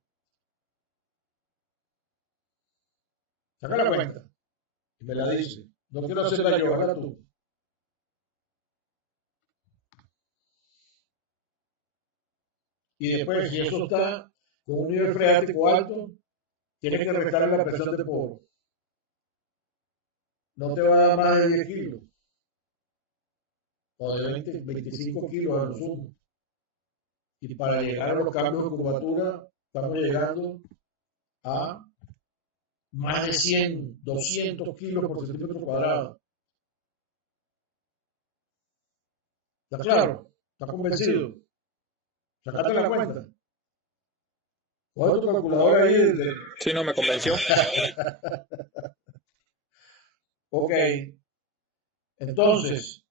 Saca la cuenta y me la dice. No quiero hacerla yo, hazla tú. Y después, si eso está con un nivel freático alto, tienes que restarle la presión de poro. No te va a dar más de 10 kilos, o de 20, 25 kilos a lo sumo. Y para llegar a los cambios de curvatura, estamos llegando a más de 100, 200 kilos por centímetro cuadrado. ¿Está claro? ¿Está convencido? Sacate la cuenta. ¿Cuál es tu calculadora ahí? Sí, no me convenció. Ok. Entonces,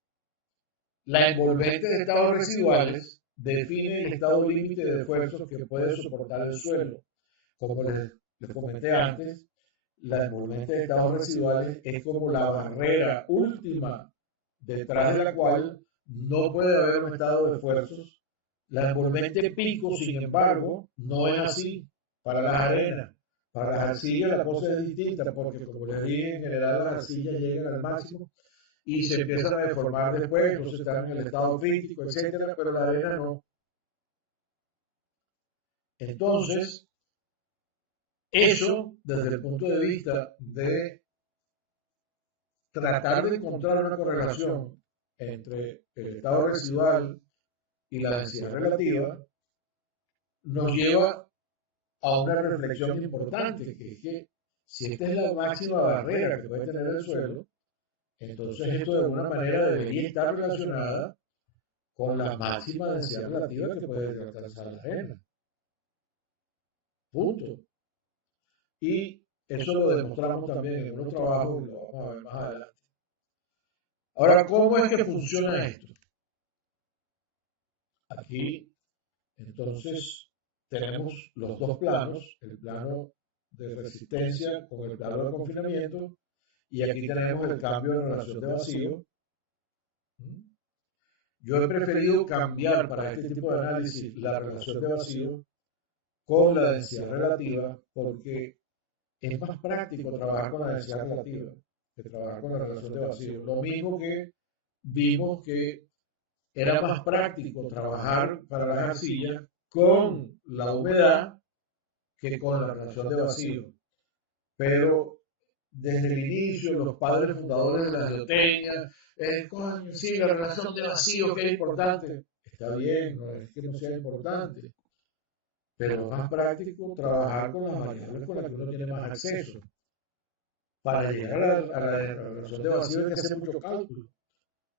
la envolvente de estados residuales define el estado límite de esfuerzos que puede soportar el suelo. Como les comenté antes, la envolvente de estados residuales es como la barrera última detrás de la cual no puede haber un estado de esfuerzos. La envolvente pico, sin embargo, no es así para las arenas. Para las arcillas la cosa es distinta porque, como les dije, en general las arcillas llegan al máximo y se empiezan a deformar después, entonces están en el estado crítico, etcétera, pero la arena no. Entonces, eso, desde el punto de vista de tratar de encontrar una correlación entre el estado residual y la densidad relativa, nos lleva a una reflexión importante, que es que si esta es la máxima barrera que puede tener el suelo, entonces esto de alguna manera debería estar relacionada con la máxima densidad relativa que puede alcanzar la arena. Punto. Y eso lo demostramos también en unos trabajos y lo vamos a ver más adelante. Ahora, ¿cómo es que funciona esto? Aquí, entonces, tenemos los dos planos, el plano de resistencia con el plano de confinamiento, y aquí tenemos el cambio de relación de vacío. Yo he preferido cambiar para este tipo de análisis la relación de vacío con la densidad relativa, porque es más práctico trabajar con la densidad relativa que trabajar con la relación de vacío. Lo mismo que vimos que era más práctico trabajar para las arcillas con la humedad que con la relación de vacío. Pero desde el inicio, los padres fundadores de la geotecnia, sí, la relación de vacío que es importante. Está bien, no es que no sea importante, pero es más práctico trabajar con las variables con las que uno tiene más acceso. Para llegar a la relación de vacío hay que hacer mucho cálculo.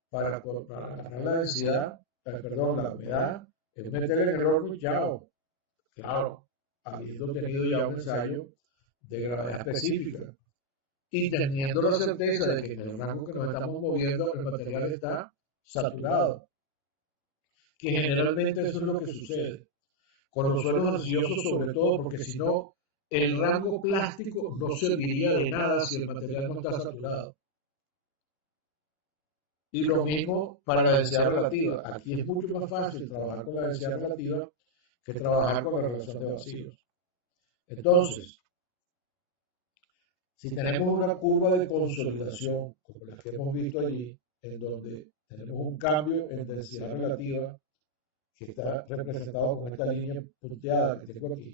Para ganar la densidad, perdón, la humedad, es meter en el horno y chao. Claro, habiendo tenido ya un ensayo de gravedad específica y teniendo la certeza de que en el rango que nos estamos moviendo el material está saturado, que generalmente eso es lo que sucede con los suelos arcillosos, sobre todo porque si no el rango plástico no serviría de nada si el material no está saturado. Y lo mismo para la densidad relativa. Aquí es mucho más fácil trabajar con la densidad relativa que trabajar con la relación de vacíos. Entonces, si tenemos una curva de consolidación, como la que hemos visto allí, en donde tenemos un cambio en densidad relativa, que está representado con esta línea punteada que tengo aquí,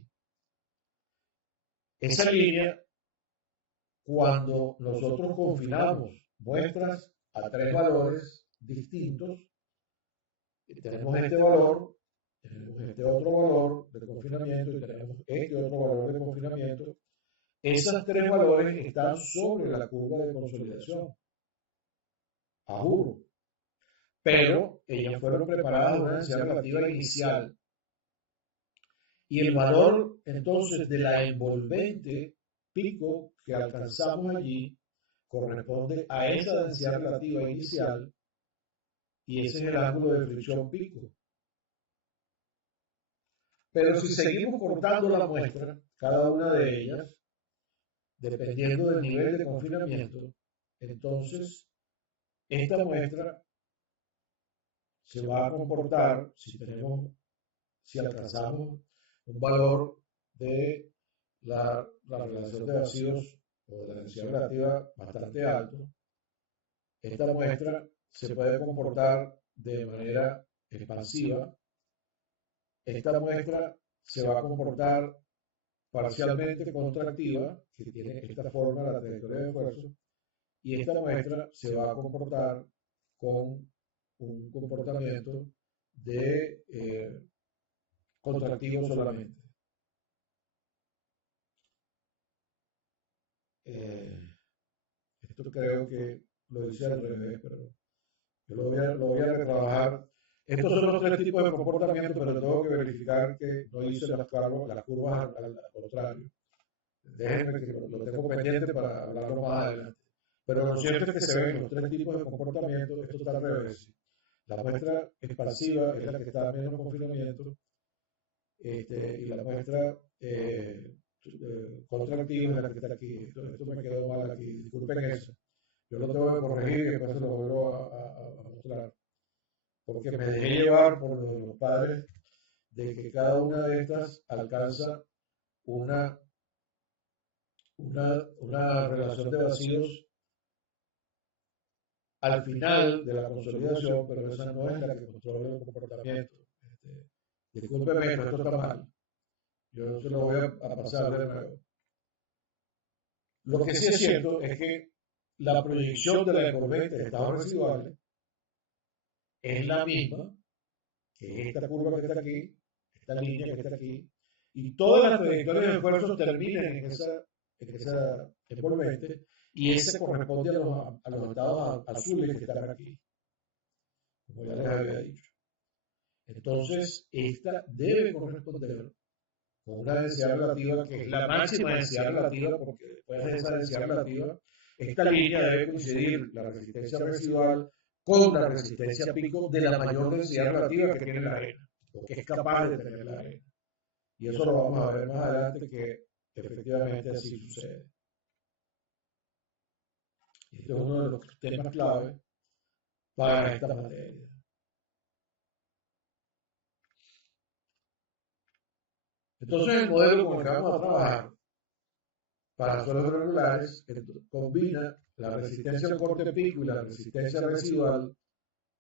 esa línea, cuando nosotros confinamos muestras a tres valores distintos, tenemos este valor, tenemos este otro valor de confinamiento y tenemos este otro valor de confinamiento. Esos tres valores están sobre la curva de consolidación, a juro. Pero ellas fueron preparadas de una densidad relativa inicial. Y el valor entonces de la envolvente pico que alcanzamos allí corresponde a esa densidad relativa inicial y ese es el ángulo de fricción pico. Pero si seguimos cortando la muestra, cada una de ellas, dependiendo del nivel de confinamiento, entonces esta muestra se va a comportar, si alcanzamos un valor de la relación de vacíos o de la densidad relativa bastante alto, esta muestra se puede comportar de manera expansiva. Esta muestra se va a comportar parcialmente contractiva, que tiene esta forma, la trayectoria de esfuerzo, y esta muestra se va a comportar con un comportamiento de contractivo solamente. Esto creo que lo hice al revés, pero yo lo voy a retrabajar. Estos son los tres tipos de comportamiento, pero tengo que verificar que no hice las curvas al contrario. Déjenme que lo tengo pendiente para hablarlo más adelante. Pero lo cierto es que se ven los tres tipos de comportamiento, esto está al revés. La muestra expansiva es la que está a menos confinamiento, y la muestra contractiva es la que está aquí. Esto me quedó mal aquí, disculpen eso. Yo lo tengo que corregir y después se lo vuelvo a mostrar. Porque me dejé llevar por los padres de que cada una de estas alcanza una relación de vacíos al final de la consolidación, pero esa no es la que controla el comportamiento. Discúlpeme, pero esto está mal. Yo se lo voy a pasar de nuevo. Lo que sí es cierto es que la proyección de la envolvente de estados residuales es la misma que esta curva que está aquí, esta línea que está aquí, y todas las trayectorias de esfuerzo terminan en esa envolvente, y ese corresponde a los estados azules que están aquí, como ya les había dicho. Entonces, esta debe corresponder con una densidad relativa que es la máxima densidad relativa, porque después de esa densidad relativa, esta línea debe coincidir la resistencia residual con la resistencia pico de la mayor densidad relativa que tiene la arena, o que es capaz de tener la arena. Y eso lo vamos a ver más adelante, que efectivamente así sucede. Este es uno de los temas clave para esta materia. Entonces, el modelo con el que vamos a trabajar para suelos regulares combina la resistencia al corte pico y la resistencia residual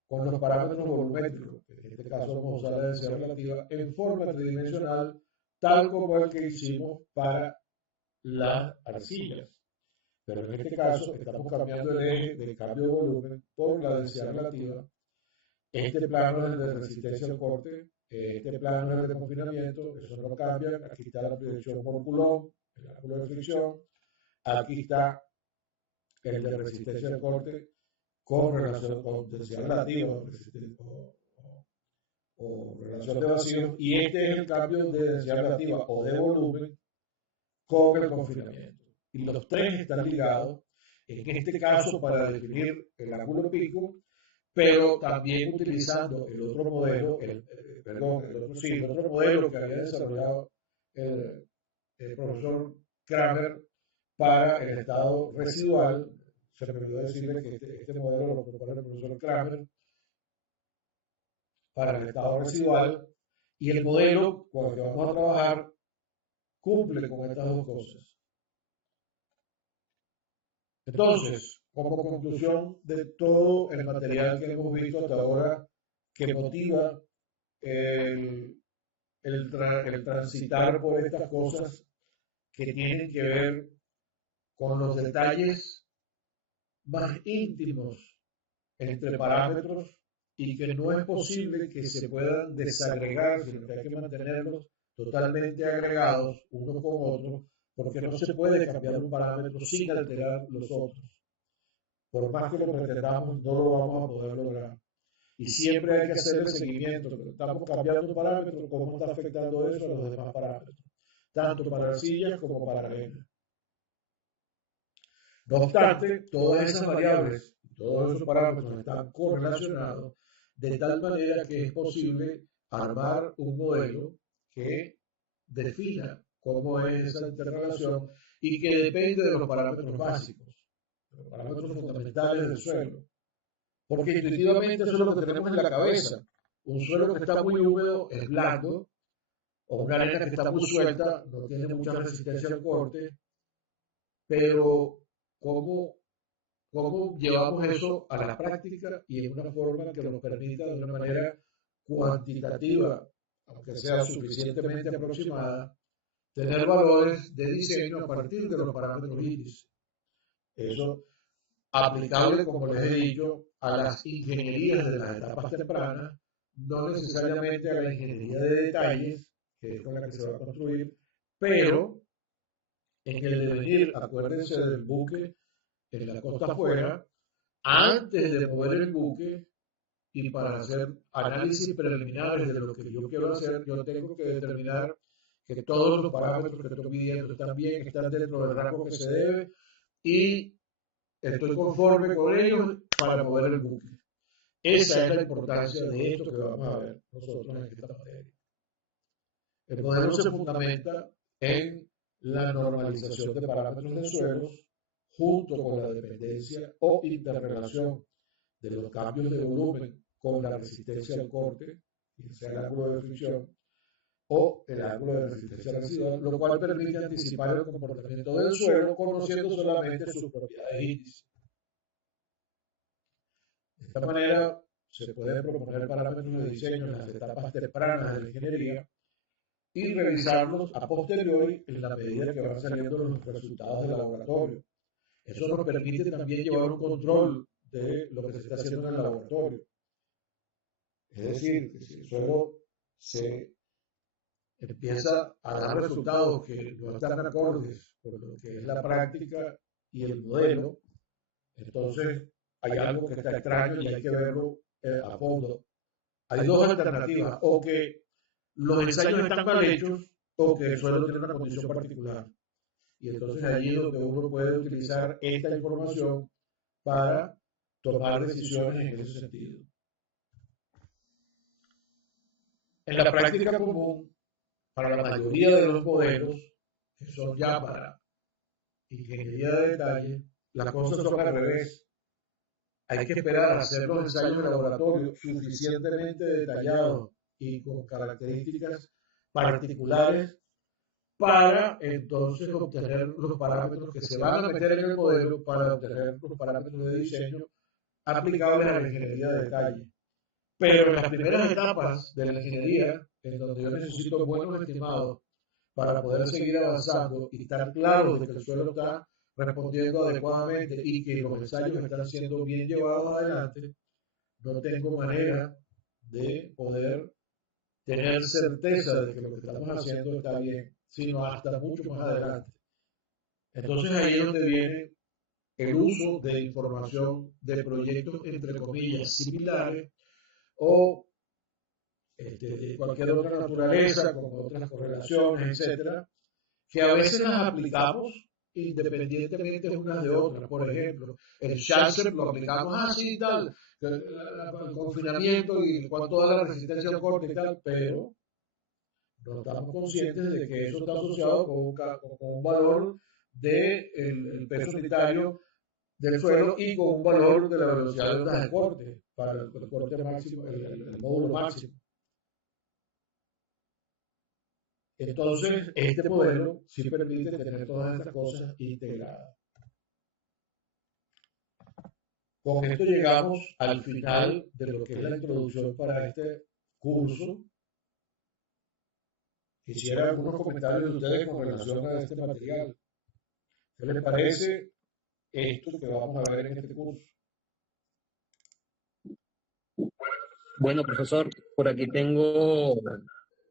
con los parámetros volumétricos, que en este caso vamos a usar la densidad relativa, en forma tridimensional, tal como el que hicimos para las arcillas. Pero en este caso estamos cambiando el eje del cambio de volumen por la densidad relativa. Este plano es el de resistencia al corte, este plano es el de confinamiento, eso no lo cambia. Aquí está la proyección por Coulomb, el ángulo de fricción. Aquí está el de resistencia al corte con relación con densidad relativa o relación de vacío, y este es el cambio de densidad relativa o de volumen con el confinamiento. Y los tres están ligados, en este caso para definir el ángulo pico, pero también utilizando el otro modelo, el otro modelo que había desarrollado el profesor Kramer para el estado residual. Se me olvidó decirle que este modelo lo propone el profesor Kramer para el estado residual, y el modelo con el que vamos a trabajar cumple con estas dos cosas. Entonces, como conclusión de todo el material que hemos visto hasta ahora, que motiva el transitar por estas cosas que tienen que ver con los detalles más íntimos entre parámetros, y que no es posible que se puedan desagregar, sino que hay que mantenerlos totalmente agregados unos con otros, porque no se puede cambiar un parámetro sin alterar los otros. Por más que lo pretendamos, no lo vamos a poder lograr. Y siempre hay que hacer el seguimiento. Estamos cambiando un parámetro, cómo está afectando eso a los demás parámetros, tanto para arcillas como para arena. No obstante, todas esas variables, todos esos parámetros están correlacionados, de tal manera que es posible armar un modelo que defina cómo es esa interrelación y que depende de los parámetros básicos, los parámetros fundamentales del suelo. Porque intuitivamente eso es lo que tenemos en la cabeza. Un suelo que está muy húmedo es blando, o una arena que está muy suelta no tiene mucha resistencia al corte, pero ¿cómo llevamos eso a la práctica y en una forma que nos permita de una manera cuantitativa, aunque sea suficientemente aproximada, tener valores de diseño a partir de los parámetros índice? Eso aplicable, como les he dicho, a las ingenierías de las etapas tempranas, no necesariamente a la ingeniería de detalles, que es con la que se va a construir, pero en el devenir, acuérdense del buque en la costa afuera, antes de mover el buque y para hacer análisis preliminares de lo que yo quiero hacer, yo tengo que determinar que todos los parámetros que estoy midiendo están bien, están dentro del rango que se debe y estoy conforme con ellos para mover el buque. Esa es la importancia de esto que vamos a ver nosotros en esta materia. El modelo se fundamenta en la normalización de parámetros de suelos junto con la dependencia o interrelación de los cambios de volumen con la resistencia al corte, ya sea el ángulo de fricción o el ángulo de resistencia residual, lo cual permite anticipar el comportamiento del suelo conociendo solamente sus propiedades índice. De esta manera, se pueden proponer parámetros de diseño en las etapas tempranas de la ingeniería y revisarlos a posteriori en la medida que van saliendo los resultados del laboratorio. Eso nos permite también llevar un control de lo que se está haciendo en el laboratorio. Es decir, que si el suelo se empieza a dar resultados que no están acordes con lo que es la práctica y el modelo, entonces hay algo que está extraño y hay que verlo a fondo. Hay dos alternativas, o que los ensayos están mal hechos o que el suelo tiene una condición particular. Y entonces allí es donde uno puede utilizar esta información para tomar decisiones en ese sentido. En la práctica común, para la mayoría de los modelos, que son ya para ingeniería de detalle, las cosas son al revés. Hay que esperar a hacer los ensayos de laboratorio suficientemente detallados y con características particulares para entonces obtener los parámetros que se van a meter en el modelo para obtener los parámetros de diseño aplicables a la ingeniería de detalle. Pero en las primeras etapas de la ingeniería, en donde yo necesito buenos estimados para poder seguir avanzando y estar claro de que el suelo está respondiendo adecuadamente y que los ensayos están siendo bien llevados adelante, no tengo manera de poder tener certeza de que lo que estamos haciendo está bien, sino hasta mucho más adelante. Entonces ahí es donde viene el uso de información de proyectos, entre comillas, similares o de cualquier otra naturaleza, con otras correlaciones, etcétera, que a veces las aplicamos independientemente unas de otras. Por ejemplo, el Schalzer lo aplicamos así y tal, el confinamiento y con toda la resistencia al corte y tal, pero no estamos conscientes de que eso está asociado con un valor del de peso unitario del suelo y con un valor de la velocidad de ondas de corte para el corte máximo, el módulo máximo. Entonces, este modelo sí permite tener todas estas cosas integradas. Con esto llegamos al final de lo que es la introducción para este curso. Quisiera algunos comentarios de ustedes con relación a este material. ¿Qué les parece esto que vamos a ver en este curso? Bueno, profesor, por aquí tengo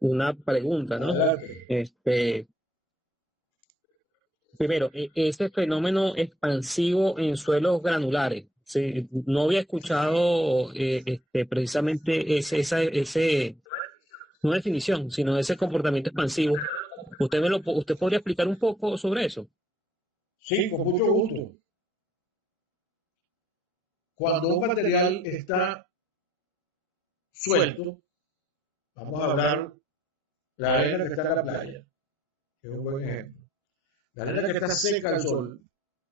una pregunta, ¿no? Primero, ese fenómeno expansivo en suelos granulares, ¿sí? No había escuchado precisamente no definición, sino ese comportamiento expansivo. ¿Usted podría explicar un poco sobre eso? Sí, con mucho gusto. Cuando un material está suelto, vamos a hablar la arena que está en la playa, que es un buen ejemplo. La arena que está seca al sol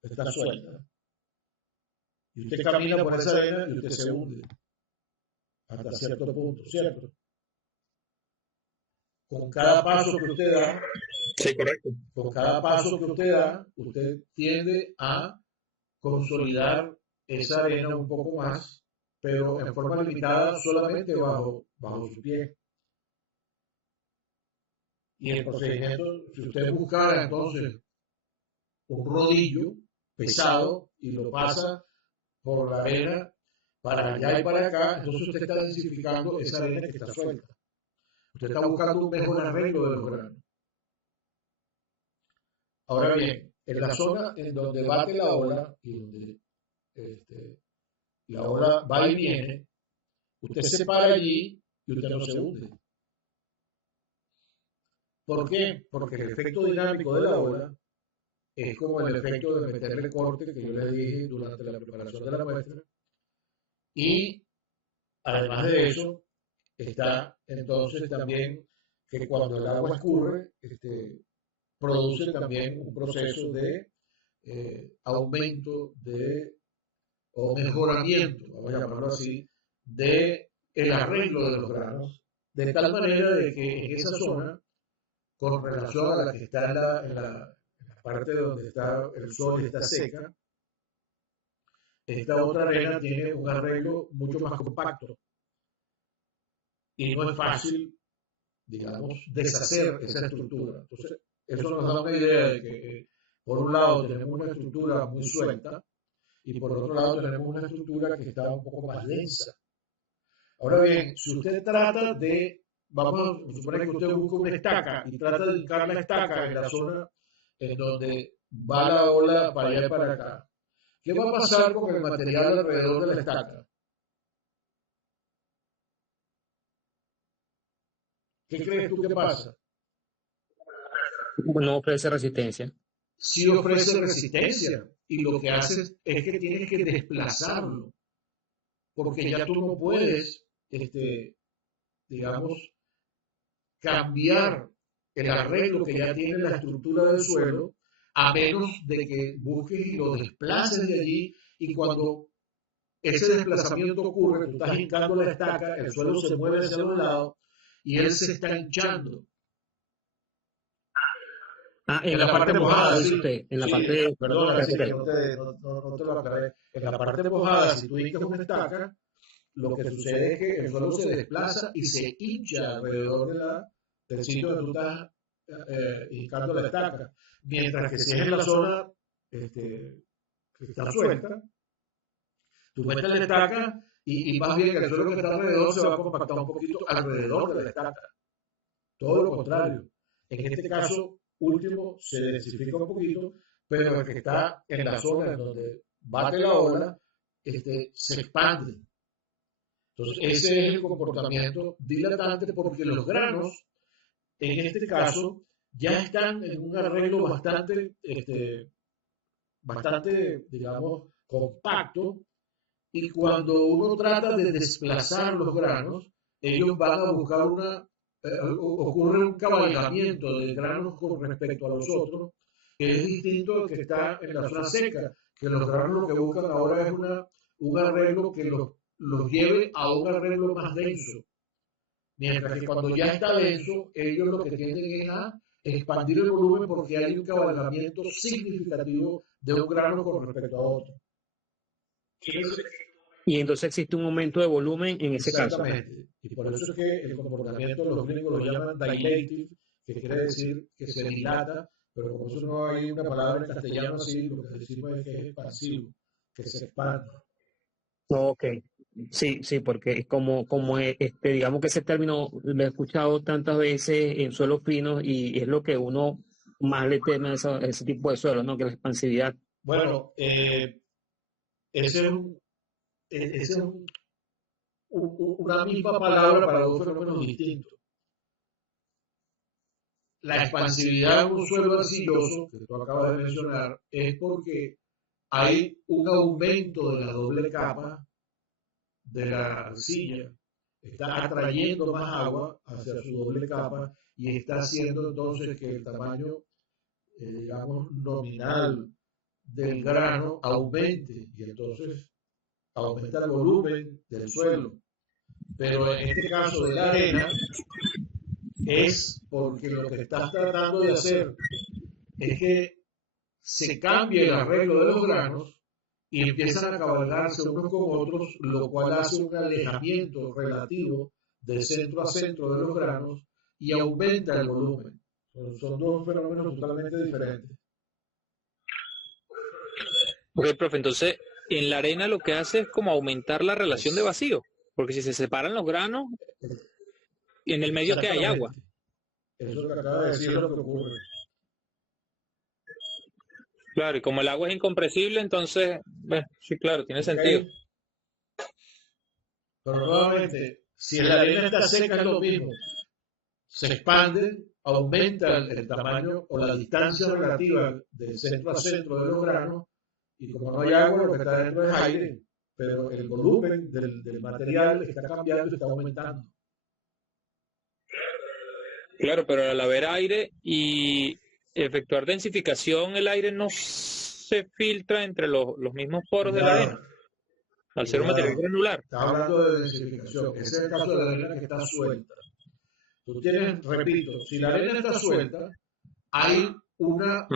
está suelta. Y usted camina por esa arena y usted se hunde hasta cierto punto, ¿cierto? Con cada paso que usted da, Sí, correcto. con cada paso que usted da, usted tiende a consolidar esa arena un poco más, pero en forma limitada solamente bajo su pie. Y el procedimiento, si usted buscara entonces un rodillo pesado y lo pasa por la arena para allá y para acá, entonces usted está densificando esa arena que está suelta. Usted está buscando un mejor arreglo de los granos. Ahora bien, en la zona en donde bate la ola y donde la ola va y viene, usted se para allí y usted no se hunde. ¿Por qué? Porque el efecto dinámico de la ola es como el efecto de meterle corte que yo le dije durante la preparación de la muestra. Y además de eso, está entonces también que cuando el agua escurre, produce también un proceso de aumento o mejoramiento, vamos a llamarlo así, de el arreglo de los granos, de tal manera de que en esa zona, con relación a la que está en la parte donde está el sol y está seca, esta otra arena tiene un arreglo mucho más compacto y no es fácil, digamos, deshacer esa estructura. Entonces, eso nos da una idea de que, por un lado, tenemos una estructura muy suelta y por otro lado, tenemos una estructura que está un poco más densa. Ahora bien, si usted trata de, vamos a suponer que usted busca una estaca y trata de hincar la estaca en la zona en donde va la ola para allá y para acá, ¿qué va a pasar con el material alrededor de la estaca? ¿Qué crees tú que pasa? No ofrece resistencia. Sí ofrece resistencia y lo que hace es que tienes que desplazarlo, porque ya tú no puedes, digamos, cambiar el arreglo que ya tiene la estructura del suelo, a menos de que busques y lo desplaces de allí, y cuando ese desplazamiento ocurre, tú estás hincando la estaca, el suelo se mueve hacia un lado y él se está hinchando. Ah, en la parte mojada, dice usted. En la Sí, parte. perdona, sí, que no te lo aclaré. En la parte mojada, si tú hincas una estaca, lo que sucede es que el suelo se desplaza y se hincha alrededor del sitio donde tú estás hincando la estaca. Mientras que si es en la zona que está suelta, tú metes la estaca y más bien el suelo que está alrededor se va a compactar un poquito alrededor de la estaca. Todo lo contrario. En este caso último se densifica un poquito, pero el que está en la zona en donde bate la ola se expande. Entonces, ese es el comportamiento dilatante porque los granos, en este caso, ya están en un arreglo bastante, digamos, compacto, y cuando uno trata de desplazar los granos, ellos van a buscar ocurre un cabalgamiento de granos con respecto a los otros, que es distinto al que está en la zona seca, que los granos lo que buscan ahora es un arreglo que los lleve a un arreglo más denso. Mientras que cuando ya está denso, ellos lo que tienden es a expandir el volumen porque hay un cabalgamiento significativo de un grano con respecto a otro. Y entonces existe un aumento de volumen en ese caso. Exactamente. Y por eso es que el comportamiento los gringos lo llaman dilative, que quiere decir que se dilata, pero como eso no hay una palabra en castellano así, lo que decimos es que es expansivo, que se expande. Ok. Sí, sí, porque digamos que ese término lo he escuchado tantas veces en suelos finos y es lo que uno más le teme a ese tipo de suelo, ¿no? Que la expansividad. Bueno, ese es una misma palabra para dos fenómenos distintos. La expansividad en un suelo arcilloso, que tú acabas de mencionar, es porque hay un aumento de la doble capa de la arcilla está atrayendo más agua hacia su doble capa y está haciendo entonces que el tamaño, digamos, nominal del grano aumente y entonces aumenta el volumen del suelo. Pero en este caso de la arena es porque lo que estás tratando de hacer es que se cambie el arreglo de los granos y empiezan a cabalgarse unos con otros, lo cual hace un alejamiento relativo de centro a centro de los granos y aumenta el volumen. Son dos fenómenos totalmente diferentes. Ok, profe, entonces en la arena lo que hace es como aumentar la relación de vacío, porque si se separan los granos, en el medio que hay agua. Eso que acaba de decir es lo que ocurre. Claro, y como el agua es incompresible, entonces, bueno, sí, claro, tiene sentido. Pero nuevamente, si la arena está seca es lo mismo. Se expande, aumenta el tamaño o la distancia relativa del centro a centro de los granos y como no hay agua, lo que está dentro es aire, pero el volumen del material está cambiando y está aumentando. Claro, pero al haber aire y efectuar densificación, el aire no se filtra entre los mismos poros de la arena, al ser un material granular. Está hablando de densificación. Ese es el caso de la arena que está suelta. Tú tienes, repito, si la arena está suelta, hay una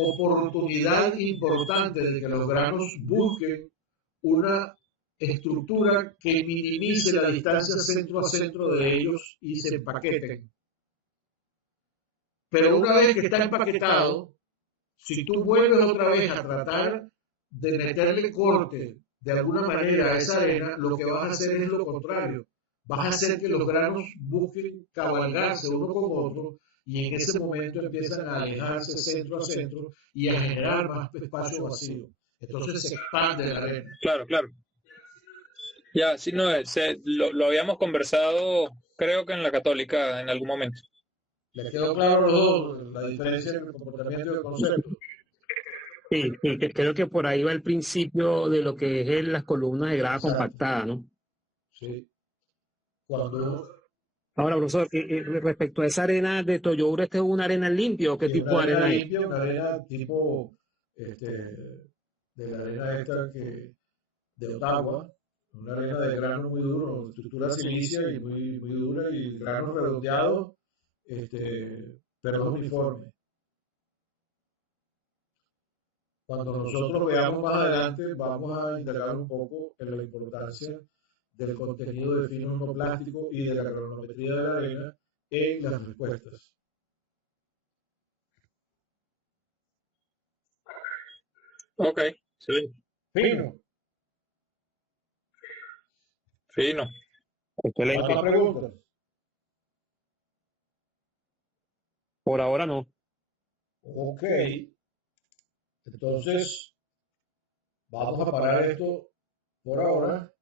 oportunidad importante de que los granos busquen una estructura que minimice la distancia centro a centro de ellos y se empaqueten. Pero una vez que está empaquetado, si tú vuelves otra vez a tratar de meterle corte de alguna manera a esa arena, lo que vas a hacer es lo contrario. Vas a hacer que los granos busquen cabalgarse uno con otro y en ese momento empiezan a alejarse centro a centro y a generar más espacio vacío. Entonces se expande la arena. Claro, claro. Ya, sí, no, lo habíamos conversado, creo que en la Católica en algún momento. ¿Les quedó claro a los dos la diferencia en el comportamiento del concepto? Sí, que creo que por ahí va el principio de lo que es las columnas de grava compactada, ¿no? Sí. Cuando Ahora, profesor, respecto a esa arena de Toyoura, ¿esta es una arena limpia o qué tipo de arena es? Limpia, una arena tipo de la arena esta de Ottawa, una arena de grano muy duro, estructura silicia y muy, muy dura y grano redondeado, pero es uniforme. Cuando nosotros veamos más adelante, vamos a indagar un poco en la importancia del contenido de finos no plásticos y de la granulometría de la arena en las respuestas. Ok, sí. Fino. Fino. Excelente. ¿Más preguntas? Por ahora no. Ok. Entonces, vamos a parar esto por ahora